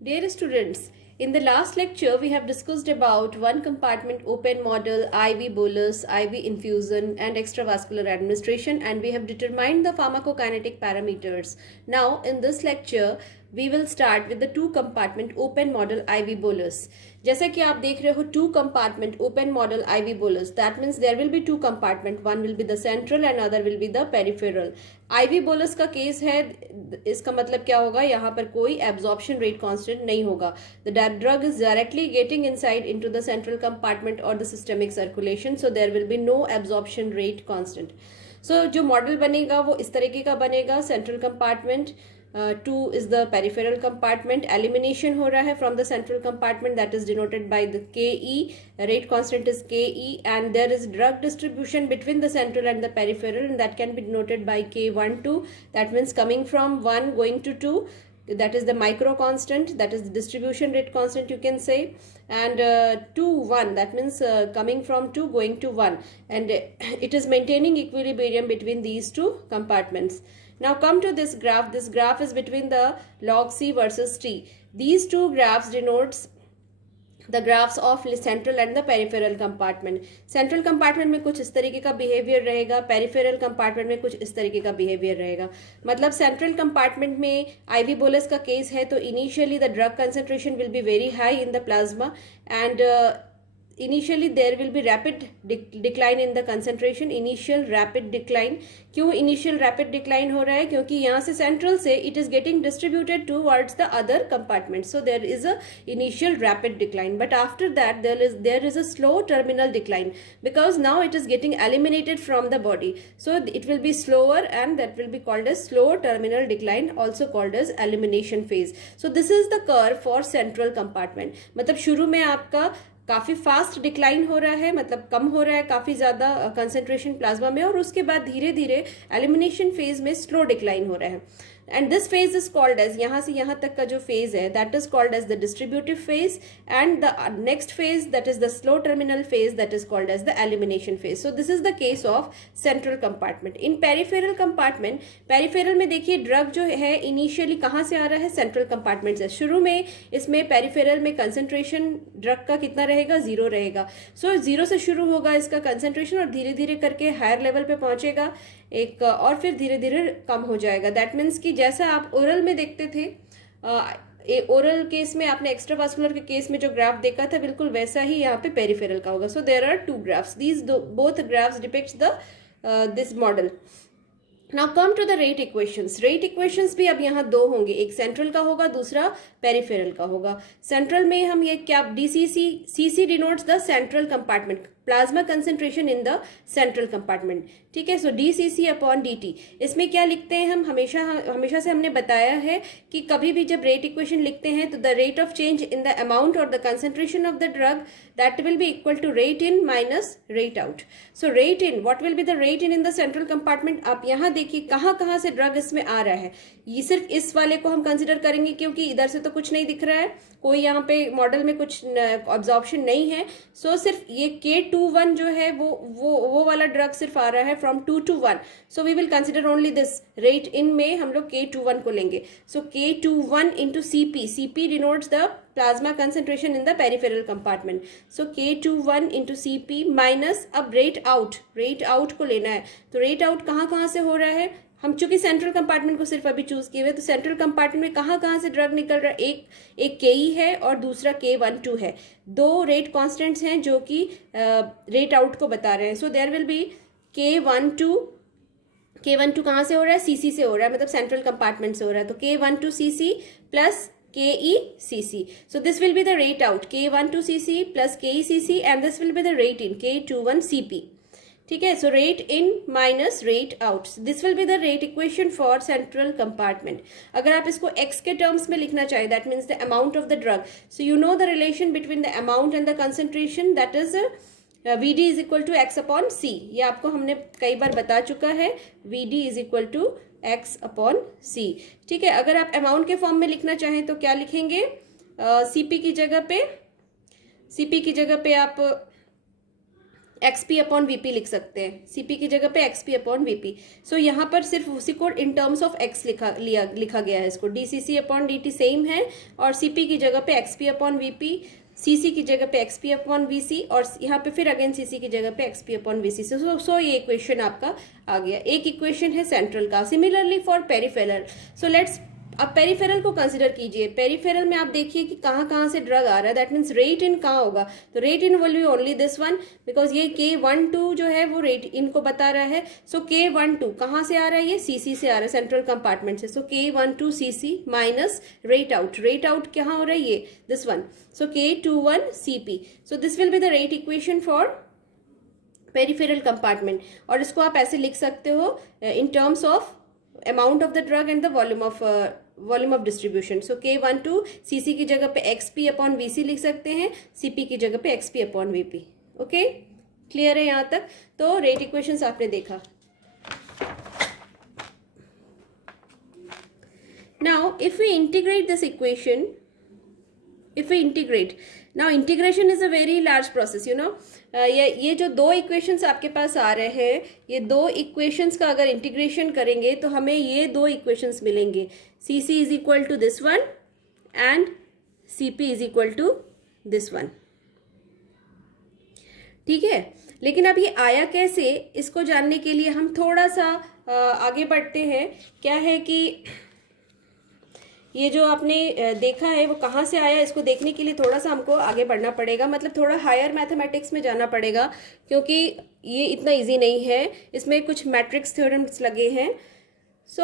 Dear students, in the last lecture we have discussed about one compartment open model, IV bolus, IV infusion and extravascular administration, and we have determined the pharmacokinetic parameters. Now in this lecture we will start with the two compartment open model IV bolus. जैसा कि आप देख रहे हो two compartment open model IV bolus, that means there will be two compartment, one will be the central and other will be the peripheral. IV bolus का case है, इसका मतलब क्या होगा, यहाँ पर कोई एब्जॉर्प्शन रेट कांस्टेंट नहीं होगा. The drug is directly getting inside into the central compartment और the systemic circulation, so there will be no absorption rate constant. So जो मॉडल बनेगा वो इस तरीके का बनेगा. Central compartment, 2 is the peripheral compartment. Elimination हो रहा है from the central compartment, that is denoted by the KE. Rate constant is KE, and there is drug distribution between the central and the peripheral, and that can be denoted by K12. That means coming from 1 going to 2, that is the micro constant, that is the distribution rate constant you can say, and 2 1, that means coming from 2 going to 1, and it is maintaining equilibrium between these two compartments. Now come to this graph. This graph is between the log C versus T. These two graphs denotes the graphs of central and the peripheral compartment. Central compartment में कुछ इस तरीके का behavior रहेगा, peripheral compartment में कुछ इस तरीके का behavior रहेगा. मतलब central compartment में IV bolus का case है तो initially the drug concentration will be very high in the plasma, and initially there will be rapid decline in the concentration. Initial rapid decline. क्यों initial rapid decline हो रहा है? क्योंकि यहाँ से central से it is getting distributed towards the other compartments, so there is a initial rapid decline, but after that there is a slow terminal decline, because now it is getting eliminated from the body, so it will be slower, and that will be called as slow terminal decline, also called as elimination phase. So this is the curve for central compartment. मतलब शुरू में आपका काफ़ी fast decline हो रहा है, मतलब कम हो रहा है काफ़ी ज़्यादा कंसंट्रेशन प्लाज्मा में, और उसके बाद धीरे धीरे एलिमिनेशन फेज में स्लो डिक्लाइन हो रहा है. And this phase is called as, यहाँ से यहाँ तक का जो फेज है that is called as the distributive phase, and the next phase that is the slow terminal phase that is called as the elimination phase. So this is the case of central compartment. In peripheral compartment, peripheral में देखिए drug जो है initially कहाँ से आ रहा है, central compartment से. शुरू में इसमें पेरिफेरल में कंसेंट्रेशन ड्रग का कितना रहेगा, 0 रहेगा. सो 0 से शुरू होगा इसका कंसेंट्रेशन, और धीरे धीरे करके हायर लेवल पे पहुंचेगा एक, और फिर धीरे धीरे कम हो जाएगा. दैट मीन्स कि जैसा आप ओरल में देखते थे, ओरल केस में आपने एक्स्ट्रावास्कुलर के केस में जो ग्राफ देखा था, बिल्कुल वैसा ही यहाँ पे पेरिफेरल का होगा. So there are two graphs, these both graphs depicts the this model. Now come to the rate equations. Rate equations भी अब यहाँ दो होंगे, एक सेंट्रल का होगा, दूसरा पेरिफेरल का होगा. सेंट्रल में हम ये क्या, DCC, CC denotes the central compartment, plasma concentration in the central compartment. ठीक है, सो डीसीसी अपॉन डीटी. इसमें क्या लिखते हैं हम, हमेशा से हमने बताया है कि कभी भी जब रेट इक्वेशन लिखते हैं तो the rate of change in the amount और the concentration of the drug that will be equal to rate in minus rate out. So rate in, what will be the rate in the central compartment. आप यहाँ देखिए कहाँ से drug इसमें आ रहा है. ये सिर्फ इस वाले को हम कंसिडर करेंगे क्योंकि इधर से तो कुछ नहीं दिख रहा है, कोई यहाँ पे मॉडल में कुछ ऑब्जॉर्प्शन नहीं है. सो सिर्फ ये K21 जो है वो वाला ड्रग सिर्फ आ रहा है from 2 to 1. So we will consider only this. Rate in में हम लोग K21 को लेंगे. So K21 into CP, CP denotes the plasma concentration in the peripheral compartment. So K21 into CP minus, अब रेट आउट को लेना है. तो रेट आउट कहाँ से हो रहा है, हम चूंकि सेंट्रल कंपार्टमेंट को सिर्फ अभी चूज किए हुए, तो सेंट्रल कंपार्टमेंट में कहाँ से ड्रग निकल रहा है, एक KE है और दूसरा K12 है. दो रेट कॉन्स्टेंट्स हैं जो कि रेट आउट को बता रहे हैं. सो देयर विल बी K12 कहाँ से हो रहा है, CC से हो रहा है, मतलब सेंट्रल कंपार्टमेंट से हो रहा है. तो K12 CC plus KE CC. So this will be the rate out, K12 CC plus KE CC, and this will be the rate in, K21 CP. ठीक है, so rate in minus rate out, this will be the rate equation for central compartment. अगर आप इसको x के terms में लिखना चाहें, that means the amount of the drug. So you know the relation between the amount and the concentration, that is VD is equal to x upon C. ये आपको हमने कई बार बता चुका है, VD is equal to x upon C. ठीक है, अगर आप अमाउंट के फॉर्म में लिखना चाहें तो क्या लिखेंगे, CP की जगह पे आप एक्स पी अपॉन वीपी लिख सकते हैं, सीपी की जगह पे एक्स पी अपॉन वीपी। सो यहाँ पर सिर्फ उसी को इन टर्म्स ऑफ एक्स लिखा गया है, इसको D C C upon D T same है, और सीपी की जगह पे x P upon VP, CC की जगह पे एक्स पी अपॉन वीसी, और यहाँ पे फिर अगेन सीसी की जगह पे एक्स पी अपॉन वीसी। सो ये इक्वेशन आपका आ गया। एक इक्वेशन है सेंट्रल का। Similarly for peripheral, so let's, अब पेरिफेरल को कंसिडर कीजिए। पेरिफेरल में आप देखिए कि कहाँ कहाँ से ड्रग आ रहा है, दैट मीन्स रेट इन कहाँ होगा, तो rate in will be only this one, because ये K12 जो है वो रेट इन को बता रहा है। सो K12 कहाँ से आ रहा है, ये सीसी से आ रहा है, सेंट्रल कंपार्टमेंट से। सो K12 CC minus rate out, rate out कहाँ हो रहा है, ये this one, so K21 CP। So this will be the rate equation for peripheral compartment, और इसको आप ऐसे लिख सकते हो in terms of amount of the drug and the volume of distribution. So K12 CC की जगह पे XP अपॉन VC लिख सकते हैं, CP की जगह पे XP upon VP। Okay, clear है यहाँ तक? तो रेट इक्वेशंस आपने देखा। Now if we integrate this equation, if we integrate, now integration is a very large process, you know. ये जो दो इक्वेशंस आपके पास आ रहे हैं, ये दो इक्वेशंस का अगर इंटीग्रेशन करेंगे तो हमें ये दो इक्वेशंस मिलेंगे, C C is equal to this one and C P is equal to this one. ठीक है, लेकिन अब ये आया कैसे, इसको जानने के लिए हम थोड़ा सा आगे बढ़ते हैं। क्या है कि ये जो आपने देखा है वो कहाँ से आया, इसको देखने के लिए थोड़ा सा हमको आगे बढ़ना पड़ेगा, मतलब थोड़ा हायर मैथमेटिक्स में जाना पड़ेगा, क्योंकि ये इतना इजी नहीं है, इसमें कुछ मैट्रिक्स थ्योरम्स लगे हैं। सो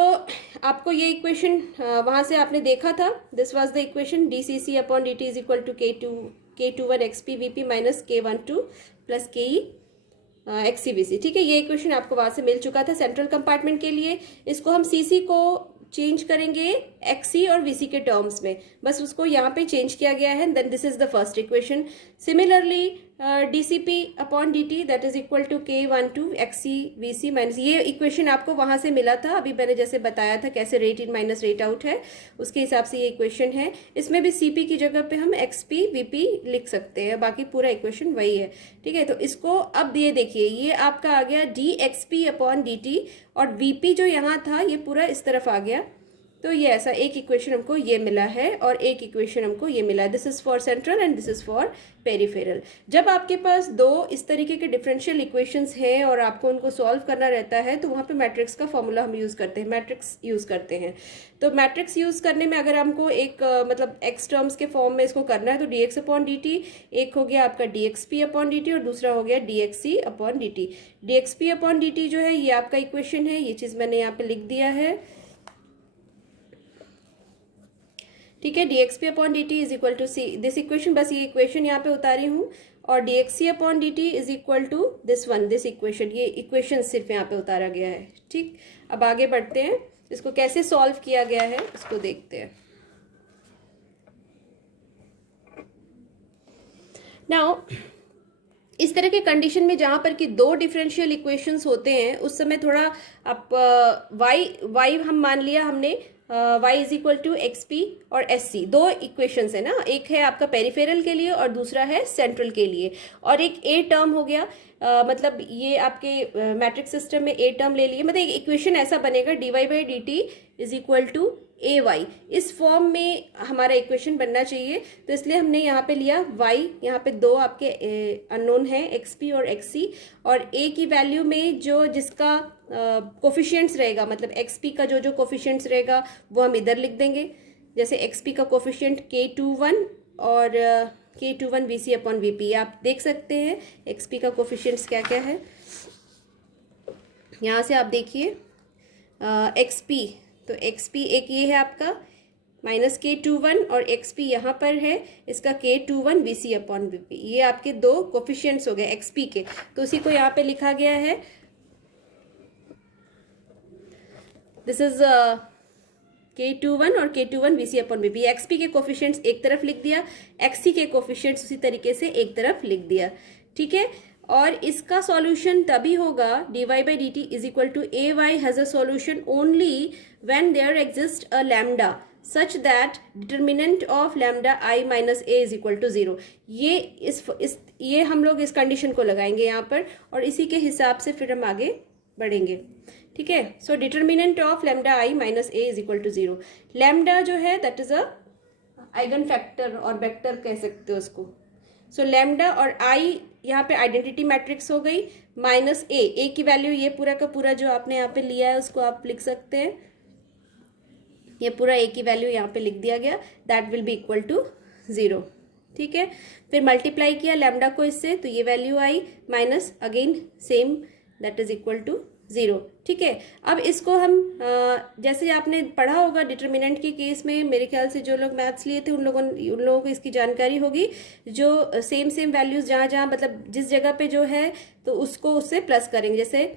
आपको ये इक्वेशन वहाँ से आपने देखा था, this was the equation D C C upon D T is equal to K21 XP VP minus K12 plus KE XCVC। ठीक है, ये इक्वेशन आपको वहाँ से मिल चुका था सेंट्रल कंपार्टमेंट के लिए। इसको हम CC को चेंज करेंगे XC और VC के टर्म्स में, बस उसको यहाँ पे चेंज किया गया है। Then this is the first equation. Similarly DCP upon DT that is equal to K12 XC VC minus, ये इक्वेशन आपको वहाँ से मिला था, अभी मैंने जैसे बताया था कैसे rate in minus rate out है, उसके हिसाब से ये इक्वेशन है। इसमें भी CP की जगह पे हम XP VP लिख सकते हैं, बाकी पूरा इक्वेशन वही है। ठीक है, तो इसको अब ये देखिए, ये आपका आ गया DXP अपॉन DT, और VP जो यहाँ था ये पूरा इस तरफ आ गया। तो ये ऐसा एक इक्वेशन हमको ये मिला है और एक इक्वेशन हमको ये मिला है। This is for central and this is for peripheral. जब आपके पास दो इस तरीके के डिफरेंशियल इक्वेशंस हैं और आपको उनको सॉल्व करना रहता है, तो वहाँ पे मैट्रिक्स का फॉर्मूला हम यूज़ करते हैं, मैट्रिक्स यूज़ करते हैं। तो मैट्रिक्स यूज़ करने में अगर हमको एक मतलब एक्स टर्म्स के फॉर्म में इसको करना है, तो dx अपॉन dt, एक हो गया आपका dxp अपॉन dt और दूसरा हो गया dxc upon dt। dxp upon dt जो है ये आपका इक्वेशन है, ये चीज़ मैंने यहाँ पे लिख दिया है। ठीक है, dxp upon dt is equal to C this equation, बस ये इक्वेशन यहाँ पे उतारी हूँ, और dxc upon dt is equal to this one, this equation, ये इक्वेशन सिर्फ यहाँ पे उतारा गया है। ठीक, अब आगे बढ़ते हैं, इसको कैसे सॉल्व किया गया है इसको देखते हैं। नाउ इस तरह के कंडीशन में जहाँ पर कि दो डिफरेंशियल इक्वेशंस होते हैं, उस समय थोड़ा आप y हम मान लिया हमने, y is equal to XP और SC, दो इक्वेशंस है ना, एक है आपका पेरिफेरल के लिए और दूसरा है सेंट्रल के लिए, और एक A टर्म हो गया, मतलब ये आपके मैट्रिक्स सिस्टम में A टर्म ले लिए, मतलब एक इक्वेशन ऐसा बनेगा dy by dt is equal to AY, इस फॉर्म में हमारा इक्वेशन बनना चाहिए। तो इसलिए हमने यहाँ पे लिया y, यहाँ पे दो आपके अननोन है XP और XC, और A की वैल्यू में जो जिसका कोफिशिएंट्स रहेगा, मतलब XP का जो कोफिशिएंट्स रहेगा वो हम इधर लिख देंगे। जैसे XP का कोफिशिएंट K21 और K21 VC अपॉन VP, आप देख सकते हैं XP का कोफिशिएंट्स क्या क्या है। यहाँ से आप देखिए XP, तो XP एक ये है आपका माइनस K21 और XP यहाँ पर है इसका K21 VC अपॉन VP, ये आपके दो कोफिशिएंट्स हो गए XP के, तो उसी को यहाँ पे लिखा गया है। दिस इज K21 और K21 VC upon VP, XP के कोफिशिएंट्स एक तरफ लिख दिया, XC के कोफिशिएंट्स उसी तरीके से एक तरफ लिख दिया। ठीक है, और इसका सॉल्यूशन तभी होगा dy by dt is equal to AY has a solution only when there exist a lambda such that determinant of lambda I minus A is equal to 0। ये हम लोग इस कंडीशन को लगाएंगे यहाँ पर, और इसी के हिसाब से फिर हम आगे बढ़ेंगे। ठीक है, so determinant of lambda I minus A is equal to 0। Lambda जो है that is a eigen factor और वेक्टर कह सकते हो उसको। सो लैम्डा और आई यहाँ पे आइडेंटिटी मैट्रिक्स हो गई, माइनस ए की वैल्यू ये पूरा का पूरा जो आपने यहाँ पे लिया है उसको आप लिख सकते हैं, ये पूरा ए की वैल्यू यहाँ पे लिख दिया गया, that will be equal to 0। ठीक है, फिर मल्टीप्लाई किया लैम्डा को इससे, तो ये value I minus again same that is equal to 0। ठीक है, अब इसको हम जैसे आपने पढ़ा होगा डिटर्मिनेंट के केस में, मेरे ख्याल से जो लोग मैथ्स लिए थे उन लोगों को इसकी जानकारी होगी, जो सेम वैल्यूज जहाँ जहाँ मतलब जिस जगह पे जो है तो उसको उससे प्लस करेंगे। जैसे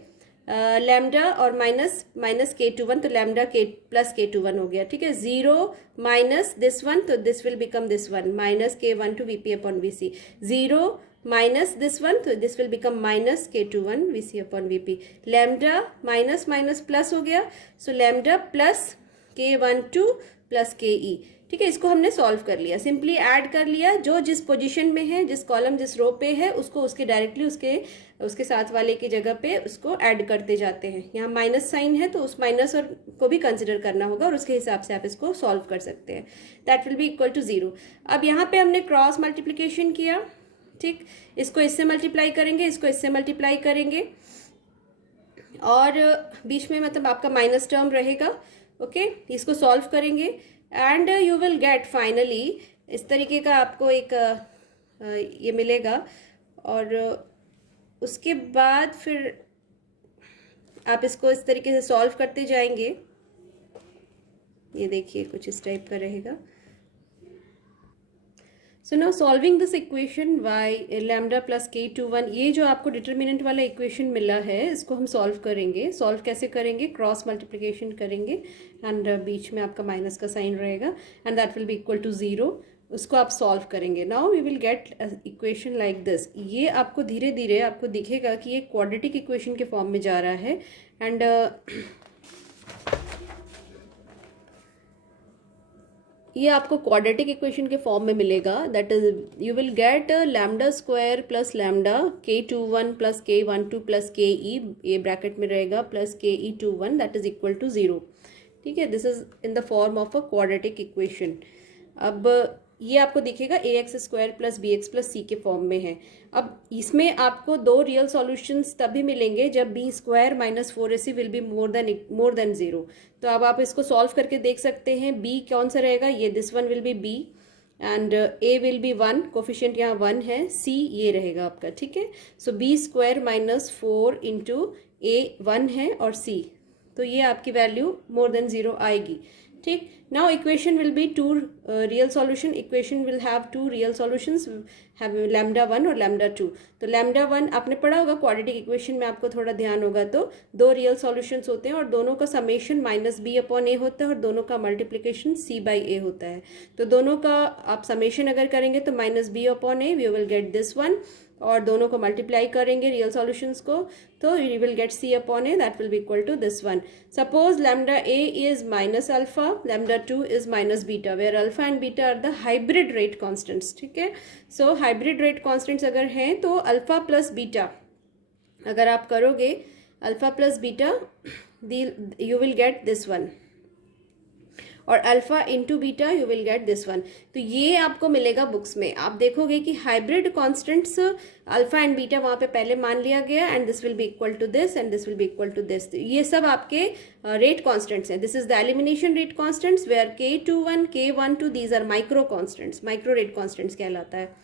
लैम्डा और माइनस k21, तो लैम्डा के प्लस k21 हो गया। ठीक है, 0 माइनस दिस वन, तो this will become this one minus k1 two VP upon VC. 0 minus this one, तो this will become minus k21 VC upon VP. Lambda minus minus plus हो गया, so lambda plus k12 plus ke। ठीक है, इसको हमने solve कर लिया, simply add कर लिया, जो जिस पोजीशन में है, जिस कॉलम जिस रो पे है उसको उसके डायरेक्टली उसके साथ वाले की जगह पे उसको ऐड करते जाते हैं। यहाँ माइनस साइन है तो उस माइनस और को भी कंसिडर करना होगा और उसके हिसाब से आप इसको सॉल्व कर सकते हैं। That will be equal to 0। अब यहाँ पे हमने क्रॉस मल्टीप्लीकेशन किया। ठीक, इसको इससे मल्टीप्लाई करेंगे, इसको इससे मल्टीप्लाई करेंगे, और बीच में मतलब आपका माइनस टर्म रहेगा। ओके, इसको सॉल्व करेंगे and you will gate finally इस तरीके का आपको एक ये मिलेगा, और उसके बाद फिर आप इसको इस तरीके से सॉल्व करते जाएंगे। ये देखिए कुछ इस टाइप का रहेगा। So now solving this equation y lambda plus k21, ये जो आपको डिटर्मिनेंट वाला इक्वेशन मिला है इसको हम सॉल्व करेंगे। सॉल्व कैसे करेंगे? क्रॉस मल्टीप्लिकेशन करेंगे एंड बीच में आपका माइनस का साइन रहेगा and that will be equal to 0। उसको आप सॉल्व करेंगे। Now we will get equation like this. ये आपको धीरे धीरे आपको दिखेगा कि ये क्वाड्रेटिक इक्वेशन के फॉर्म में जा रहा है एंड ये आपको क्वाड्रेटिक इक्वेशन के फॉर्म में मिलेगा। That is you will get lambda square plus lambda k21 plus k12 plus ke, ये ब्रैकेट में रहेगा, plus ke21 that is equal to 0। ठीक है, this is in the form of a quadratic equation. अब ये आपको दिखेगा ax square plus bx plus c के फॉर्म में है। अब इसमें आपको दो रियल सॉल्यूशंस तभी मिलेंगे जब b square minus 4ac will be more than 0। तो अब आप इसको सॉल्व करके देख सकते हैं। b कौन सा रहेगा? ये this one will be b and a will be 1, coefficient यहाँ 1 है, c ये रहेगा आपका। ठीक है, सो b square minus 4 into a 1 है और c, तो ये आपकी वैल्यू मोर देन 0 आएगी। ठीक, now equation will be two real solution. Equation will have two real solutions, have lambda 1 और लैम्डा 2। तो लैम्डा 1 आपने पढ़ा होगा क्वाड्रेटिक इक्वेशन में, आपको थोड़ा ध्यान होगा तो दो रियल सॉल्यूशंस होते हैं और दोनों का समेशन माइनस b अपॉन ए होता है और दोनों का मल्टीप्लिकेशन c बाई ए होता है। तो दोनों का आप समेशन अगर करेंगे तो minus b upon a, we will get this one, और दोनों को मल्टीप्लाई करेंगे रियल सॉल्यूशंस को, तो you will get c upon a that will be equal to this one. Suppose lambda a is minus alpha, lambda 2 is minus beta, where alpha and beta are the hybrid rate constants. ठीक है, सो hybrid rate constants अगर हैं तो alpha plus beta अगर आप करोगे, alpha plus beta you will get this one, और alpha into beta you will get this one. तो ये आपको मिलेगा बुक्स में। आप देखोगे कि hybrid constants alpha and beta वहाँ पे पहले मान लिया गया and this will be equal to this and this will be equal to this. ये सब आपके रेट कॉन्स्टेंट्स हैं। This is the elimination rate constants where k21 k12 these are micro constants, micro rate constants कहलाता है।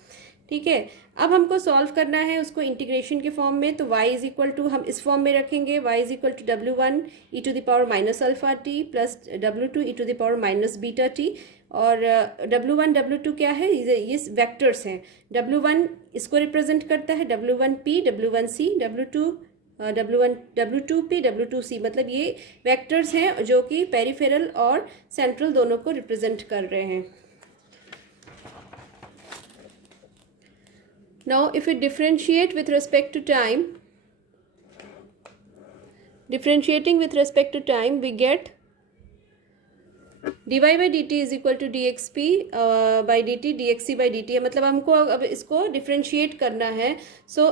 ठीक है, अब हमको सॉल्व करना है उसको इंटीग्रेशन के फॉर्म में। तो y इज इक्वल टू, हम इस फॉर्म में रखेंगे, y is equal to w1 e to the power minus alpha t plus w2 e to the power minus beta t. और w1 w2 क्या है? ये वेक्टर्स हैं। w1 इसको रिप्रेजेंट करता है, w1p w1c w2 w2p w2c, मतलब ये वेक्टर्स हैं जो कि पेरिफेरल और सेंट्रल दोनों को रिप्रेजेंट कर रहे हैं। Now if we differentiate with respect to time, differentiating with respect to time, we get d y by d T is equal to d x p by d t, d x c by d t है, मतलब हमको अब इसको differentiate करना है। So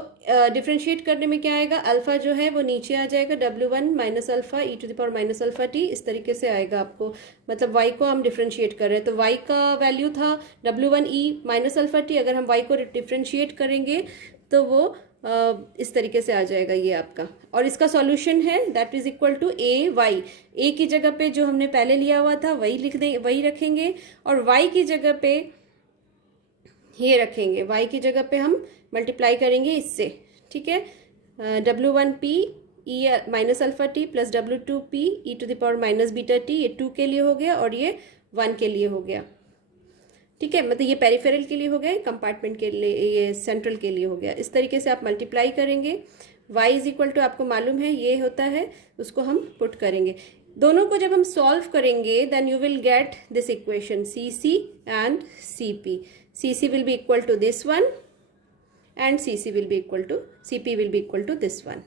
differentiate करने में क्या आएगा, अल्फा जो है वो नीचे आ जाएगा, W1 minus alpha e to the power minus alpha t, इस तरीके से आएगा आपको। मतलब y को हम डिफ्रेंशिएट कर रहे हैं, तो y का वैल्यू था W1 ई माइनस अल्फा टी, अगर हम y को डिफ्रेंशिएट करेंगे तो वो इस तरीके से आ जाएगा ये आपका। और इसका सॉल्यूशन है that is equal to A Y, A की जगह पे जो हमने पहले लिया हुआ था वही लिख दें, वही रखेंगे, और y की जगह पे ये रखेंगे, y की जगह पे हम मल्टीप्लाई करेंगे इससे, ठीक है। W1p e minus alpha t plus W2p e to the power minus beta t, ये 2 के लिए हो गया और ये 1 के लिए हो गया, ठीक है। मतलब ये पेरिफेरल के लिए हो गया, कंपार्टमेंट के लिए, ये सेंट्रल के लिए हो गया। इस तरीके से आप मल्टीप्लाई करेंगे, y इज इक्वल टू आपको मालूम है ये होता है, उसको हम पुट करेंगे। दोनों को जब हम सॉल्व करेंगे then you will get this equation c c and C p. C c will be equal to this one and c c will be equal to, c p will be equal to this one,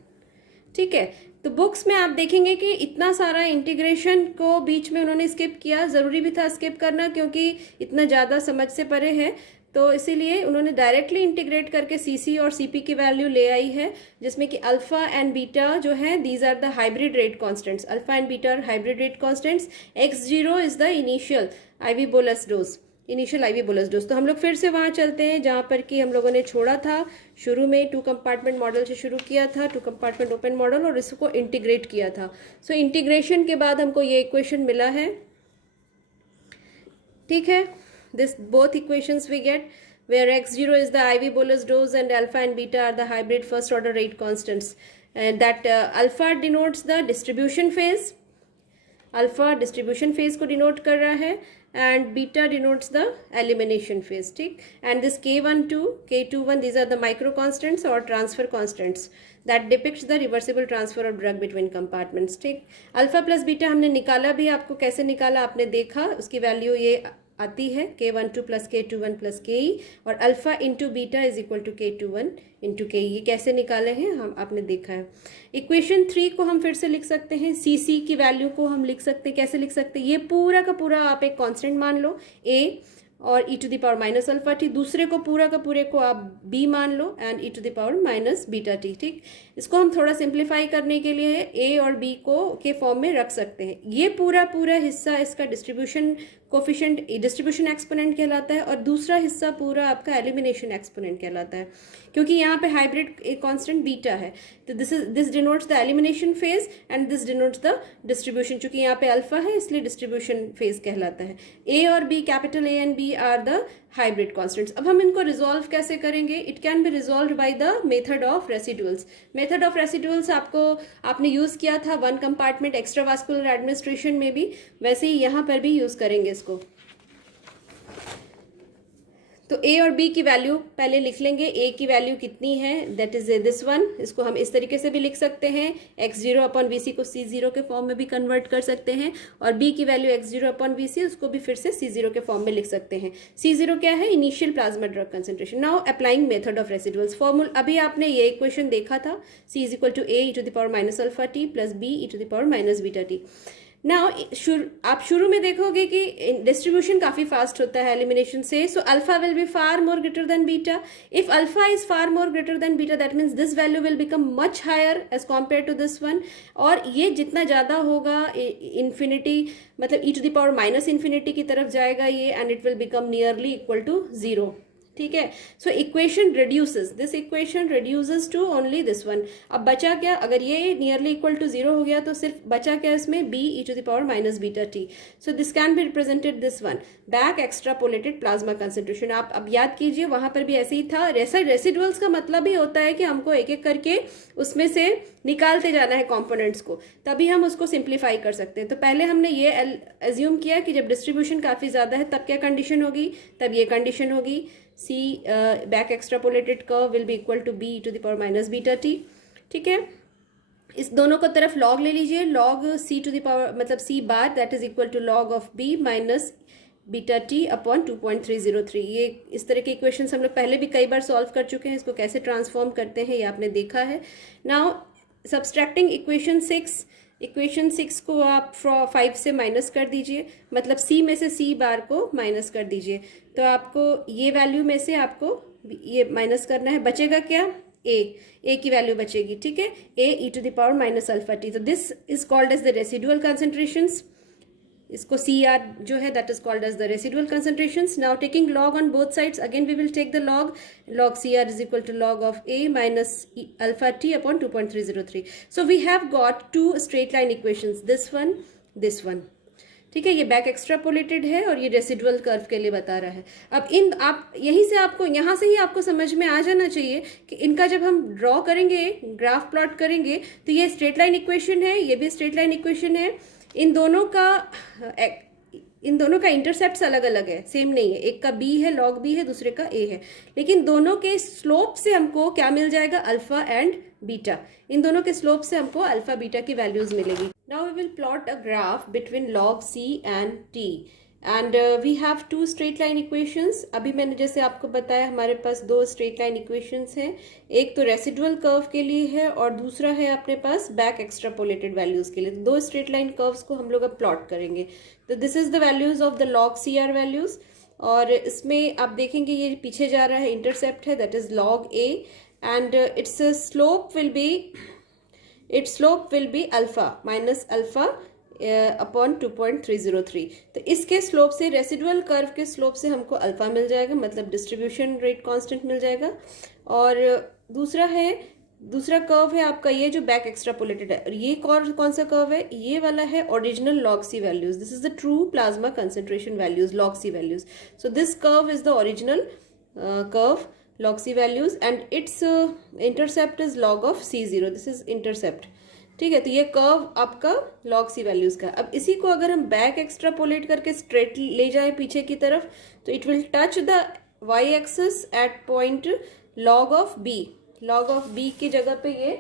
ठीक है। तो books में आप देखेंगे कि इतना सारा integration को बीच में उन्होंने स्किप किया, ज़रूरी भी था स्किप करना क्योंकि इतना ज़्यादा समझ से परे है, तो इसीलिए उन्होंने डायरेक्टली इंटीग्रेट करके सी सी और सी पी की वैल्यू ले आई है, जिसमें कि अल्फा एंड बीटा जो है these are the hybrid rate constants, alpha and beta are hybrid rate constants, x0 is the initial IV bolus dose, initial IV bolus dose. तो हम लोग फिर से वहाँ चलते हैं जहाँ पर कि हम लोगों ने छोड़ा था शुरू में, 2 कंपार्टमेंट मॉडल से शुरू किया था, 2 कंपार्टमेंट ओपन मॉडल, और इसको इंटीग्रेट किया था। सो इंटीग्रेशन के बाद हमको ये इक्वेशन मिला है, ठीक है। This both equations we get where x0 is the IV bolus dose and alpha and beta are the hybrid first order rate constants, and that alpha denotes the distribution phase, alpha distribution phase को denote कर रहा है, and beta denotes the elimination phase, ठीक। And this K12, K21 these are the micro constants और transfer constants that depicts the reversible transfer of drug between compartments, ठीक। Alpha plus beta हमने निकाला भी, आपको कैसे निकाला आपने देखा, उसकी वैल्यू ये आती है K12 plus K21 plus KE, और alpha into beta is equal to K21 into KE, ये कैसे निकाले हैं हम आपने देखा है। इक्वेशन 3 को हम फिर से लिख सकते हैं, CC की वैल्यू को हम लिख सकते हैं, कैसे लिख सकते हैं, ये पूरा का पूरा आप एक कांस्टेंट मान लो A और e to the power minus alpha T, दूसरे को पूरा का पूरे को आप b मान लो and e to the power minus beta T, ठीक। इसको हम थोड़ा सिंप्लीफाई करने के लिए a और b को के फॉर्म में रख सकते हैं। ये पूरा पूरा हिस्सा इसका डिस्ट्रीब्यूशन कोफिशिएंट, डिस्ट्रीब्यूशन एक्सपोनेंट कहलाता है, और दूसरा हिस्सा पूरा आपका एलिमिनेशन एक्सपोनेंट कहलाता है, क्योंकि यहाँ पे हाइब्रिड कांस्टेंट बीटा है। तो this denotes the elimination phase and this denotes the distribution, चूंकि यहाँ पे अल्फा है इसलिए डिस्ट्रीब्यूशन फेज कहलाता है। ए और B, capital A and B are the hybrid constants. अब हम इनको रिजॉल्व कैसे करेंगे? It can be resolve by the method of residuals. Method of residuals आपने यूज किया था वन कंपार्टमेंट एक्स्ट्रावास्कुलर एडमिनिस्ट्रेशन में भी, वैसे ही यहाँ पर भी यूज करेंगे इसको। तो ए और बी की वैल्यू पहले लिख लेंगे। ए की वैल्यू कितनी है, दैट इज दिस वन। इसको हम इस तरीके से भी लिख सकते हैं, x0 अपॉन वी सी को c0 के फॉर्म में भी कन्वर्ट कर सकते हैं, और b की वैल्यू x0 अपॉन वी सी उसको भी फिर से c0 के फॉर्म में लिख सकते हैं। c0 क्या है? Initial plasma drug concentration. Now applying method of residuals formula, अभी आपने ये इक्वेशन देखा था, c is equal to a e to the power minus alpha t plus b e to the power minus beta t. Now आप शुरू में देखोगे कि डिस्ट्रीब्यूशन काफी फास्ट होता है एलिमिनेशन से, so alpha will be far more greater than beta. If alpha is far more greater than beta that means this value will become much higher as compare to this one, और ये जितना ज्यादा होगा infinity मतलब E to the power minus infinity की तरफ जाएगा ये, and it will become nearly equal to 0। ठीक है, so equation reduces, this equation reduces to only this one. अब बचा क्या? अगर ये नियरली इक्वल टू 0 हो गया तो सिर्फ बचा क्या इसमें? b e to the power minus beta t. So this can be represented this one, back extrapolated plasma concentration. आप अब याद कीजिए वहां पर भी ऐसे ही था। रेसिडुअल्स का मतलब ही होता है कि हमको एक एक करके उसमें से निकालते जाना है कंपोनेंट्स को, तभी हम उसको सिंप्लीफाई कर सकते हैं। तो पहले हमने ये एज्यूम किया कि जब डिस्ट्रीब्यूशन काफी ज्यादा है तब क्या कंडीशन होगी, तब ये कंडीशन होगी, c back extrapolated curve will be equal to b to the power minus beta T. ठीक है, इस दोनों को तरफ log ले लीजिए, log c to the power मतलब c bar that is equal to log of b minus beta t upon 2.303। ये इस तरह के इक्वेशंस हम लोग पहले भी कई बार सॉल्व कर चुके हैं, इसको कैसे ट्रांसफॉर्म करते हैं ये आपने देखा है। नाउ सब्सट्रैक्टिंग इक्वेशन 6 इक्वेशन 6 को आप 5 से माइनस कर दीजिए, मतलब सी में से सी बार को माइनस कर दीजिए, तो आपको ये वैल्यू में से आपको ये माइनस करना है, बचेगा क्या, ए की वैल्यू बचेगी, ठीक है, A E to the power minus alpha T. तो this is called as the residual concentrations, इसको सी आर जो है that is called as the residual concentrations. Now taking log on both sides, again we will take the log C R is equal to log of A minus alpha T upon 2.303। So we have got two straight line equations, this one, ठीक है, ये back extrapolated है और ये residual curve के लिए बता रहा है। अब आप यहीं से आपको, यहाँ से ही आपको समझ में आ जाना चाहिए कि इनका जब हम ड्रॉ करेंगे, ग्राफ प्लॉट करेंगे, तो ये स्ट्रेट लाइन इक्वेशन है, ये भी स्ट्रेट लाइन इक्वेशन है। इन दोनों का इंटरसेप्ट्स अलग अलग है, सेम नहीं है, एक का बी है, लॉग बी है, दूसरे का ए है, लेकिन दोनों के स्लोप से हमको क्या मिल जाएगा, अल्फा एंड बीटा। इन दोनों के स्लोप से हमको अल्फा बीटा की वैल्यूज मिलेगी। Now we will plot a graph between log c and t and we have two straight line equations. अभी मैंने जैसे आपको बताया हमारे पास दो स्ट्रेट लाइन इक्वेशंस हैं, एक तो रेसिडुअल कर्व के लिए है और दूसरा है अपने पास बैक एक्स्ट्रापोलेटेड वैल्यूज के लिए। तो दो स्ट्रेट लाइन कर्व्स को हम लोग अब प्लॉट करेंगे। तो this is the values of the log C are values, और इसमें आप देखेंगे ये पीछे जा रहा है, इंटरसेप्ट है, that is log a and it's slope will be alpha minus alpha upon 2.303। तो इसके स्लोप से, रेसिडुअल कर्व के स्लोप से हमको अल्फा मिल जाएगा, मतलब डिस्ट्रीब्यूशन रेट कांस्टेंट मिल जाएगा। और दूसरा कर्व है आपका ये जो बैक एक्स्ट्रापोलेटेड है, और ये कौन सा कर्व है, ये वाला है original log c values. This is the true plasma concentration values, log c values. So this curve is the original curve log c values and its intercept is log of c0, this is intercept, ठीक है। तो ये curve आपका log c values का। अब इसी को अगर हम बैक एक्स्ट्रापोलेट करके स्ट्रेट ले जाए पीछे की तरफ, तो it will touch the y axis at point log of b की जगह पे ये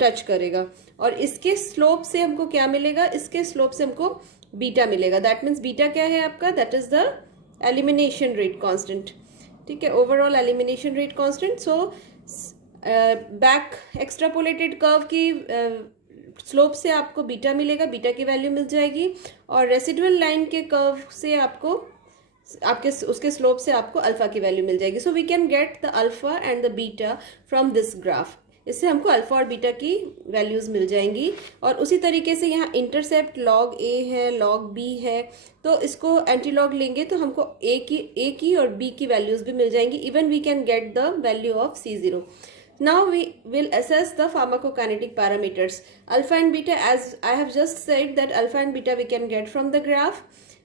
टच करेगा, और इसके स्लोप से हमको क्या मिलेगा, इसके स्लोप से हमको बीटा मिलेगा। दैट मीन्स बीटा क्या है आपका, that is the elimination rate constant, ठीक है, overall elimination rate constant. So back extrapolated curve की स्लोप से आपको बीटा मिलेगा, बीटा की वैल्यू मिल जाएगी, और रेसिडुअल लाइन के कर्व से आपको उसके स्लोप से आपको अल्फा की वैल्यू मिल जाएगी। So we can get the alpha and the beta from this graph. इससे हमको अल्फा और बीटा की वैल्यूज मिल जाएंगी। और उसी तरीके से यहाँ इंटरसेप्ट log a है, log b है, तो इसको एंटी लॉग लेंगे तो हमको a की और b की वैल्यूज भी मिल जाएंगी। Even we can get the value of c0। Now we will assess the pharmacokinetic parameters. Alpha and beta, as I have just said that alpha and beta we can get from the graph.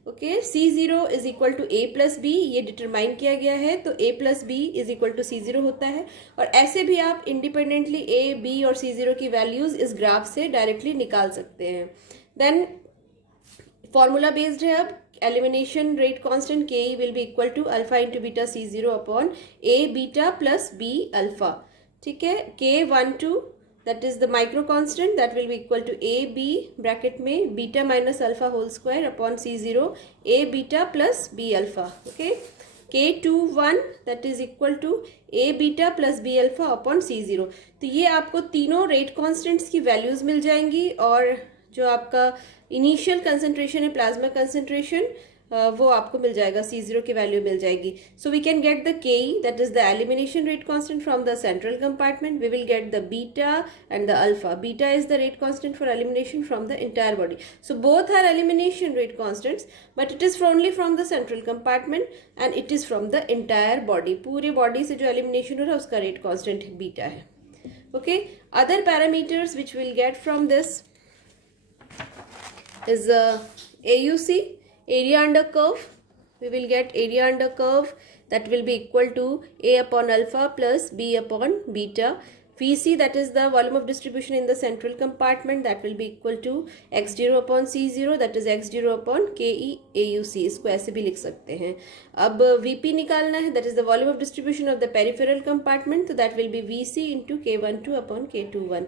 Okay, C0 is equal to A plus B, ये determine किया गया है, तो A plus B is equal to C0 होता है। और ऐसे भी आप इंडिपेंडेंटली A, B और C0 की वैल्यूज इस ग्राफ से डायरेक्टली निकाल सकते हैं। देन फॉर्मूला बेस्ड है अब, elimination rate constant Ke will be equal to alpha into beta C0 upon A beta plus B alpha, ठीक है। K12 that is the micro constant that will be equal to a b bracket में beta minus alpha whole square upon C0 a beta plus b alpha, okay। K21 that is equal to a beta plus b alpha upon C0। तो ये आपको तीनों rate constants की values मिल जाएंगी, और जो आपका इनिशियल कंसेंट्रेशन है, प्लाज्मा कंसेंट्रेशन, वो आपको मिल जाएगा, C0 की वैल्यू मिल जाएगी। So we can get the Ke, that is the elimination rate constant from the central compartment. We will get the beta and the alpha. Beta is the rate constant for elimination from the entire body. So both are elimination rate constants, but it is only from the central compartment and it is from the entire body. पूरे body से जो elimination हो रहा है उसका rate constant beta है, okay. Other parameters which will get from this is AUC, area under curve. We will get area under curve that will be equal to A upon alpha plus B upon beta. VC, that is the volume of distribution in the central compartment, that will be equal to x0 upon C0, that is x0 upon KE AUC। इसको ऐसे भी लिख सकते हैं। अब VP निकालना है, that is the volume of distribution of the peripheral compartment, so that will be VC into K12 upon K21,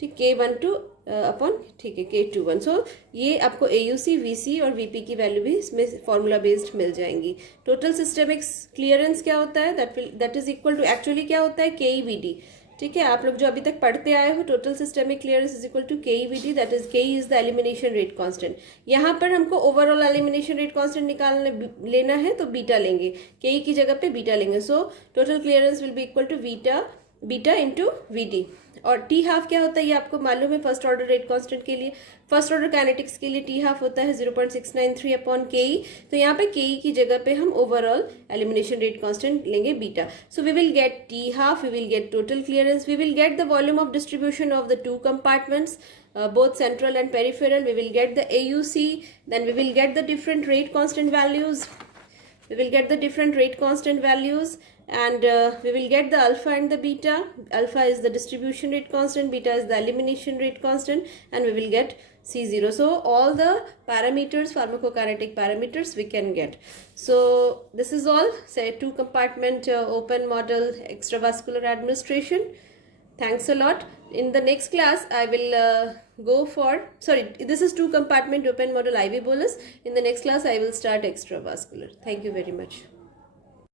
ठीक, K12 अपॉन, ठीक है, K21। सो ये आपको AUC, VC और VP की वैल्यू भी इसमें फॉर्मूला बेस्ड मिल जाएंगी। टोटल सिस्टेमिक क्लियरेंस क्या होता है, that is equal to, actually क्या होता है, KEVD, ठीक है, आप लोग जो अभी तक पढ़ते आए हो, total systemic clearance is equal to KE/VT, that is KE is the elimination rate constant. यहाँ पर हमको ओवरऑल एलिमिनेशन रेट कांस्टेंट लेना है तो बीटा लेंगे, KE की जगह पे बीटा लेंगे। So total clearance will be equal to beta into VT। और टी हाफ क्या होता है ये आपको मालूम है फर्स्ट ऑर्डर रेट कांस्टेंट के लिए। फर्स्ट ऑर्डर काइनेटिक्स के लिए टी हाफ होता है 0.693 अपॉन KE। तो यहाँ पे KE की जगह पे हम ओवरऑल एलिमिनेशन रेट कांस्टेंट लेंगे beta. So we will get t half, we will get total clearance, we will get the volume of distribution of the two compartments, both central and peripheral. We will get the AUC, then we will get the different rate constant values. We will get the different rate constant values, and we will get the alpha and the beta. Alpha is the distribution rate constant, beta is the elimination rate constant, and we will get C0. So all the parameters, pharmacokinetic parameters we can get. So this is all, say, two compartment open model extravascular administration. Thanks a lot. In the next class, I will go for, sorry, this is two compartment open model IV bolus. In the next class, I will start extravascular. Thank you very much.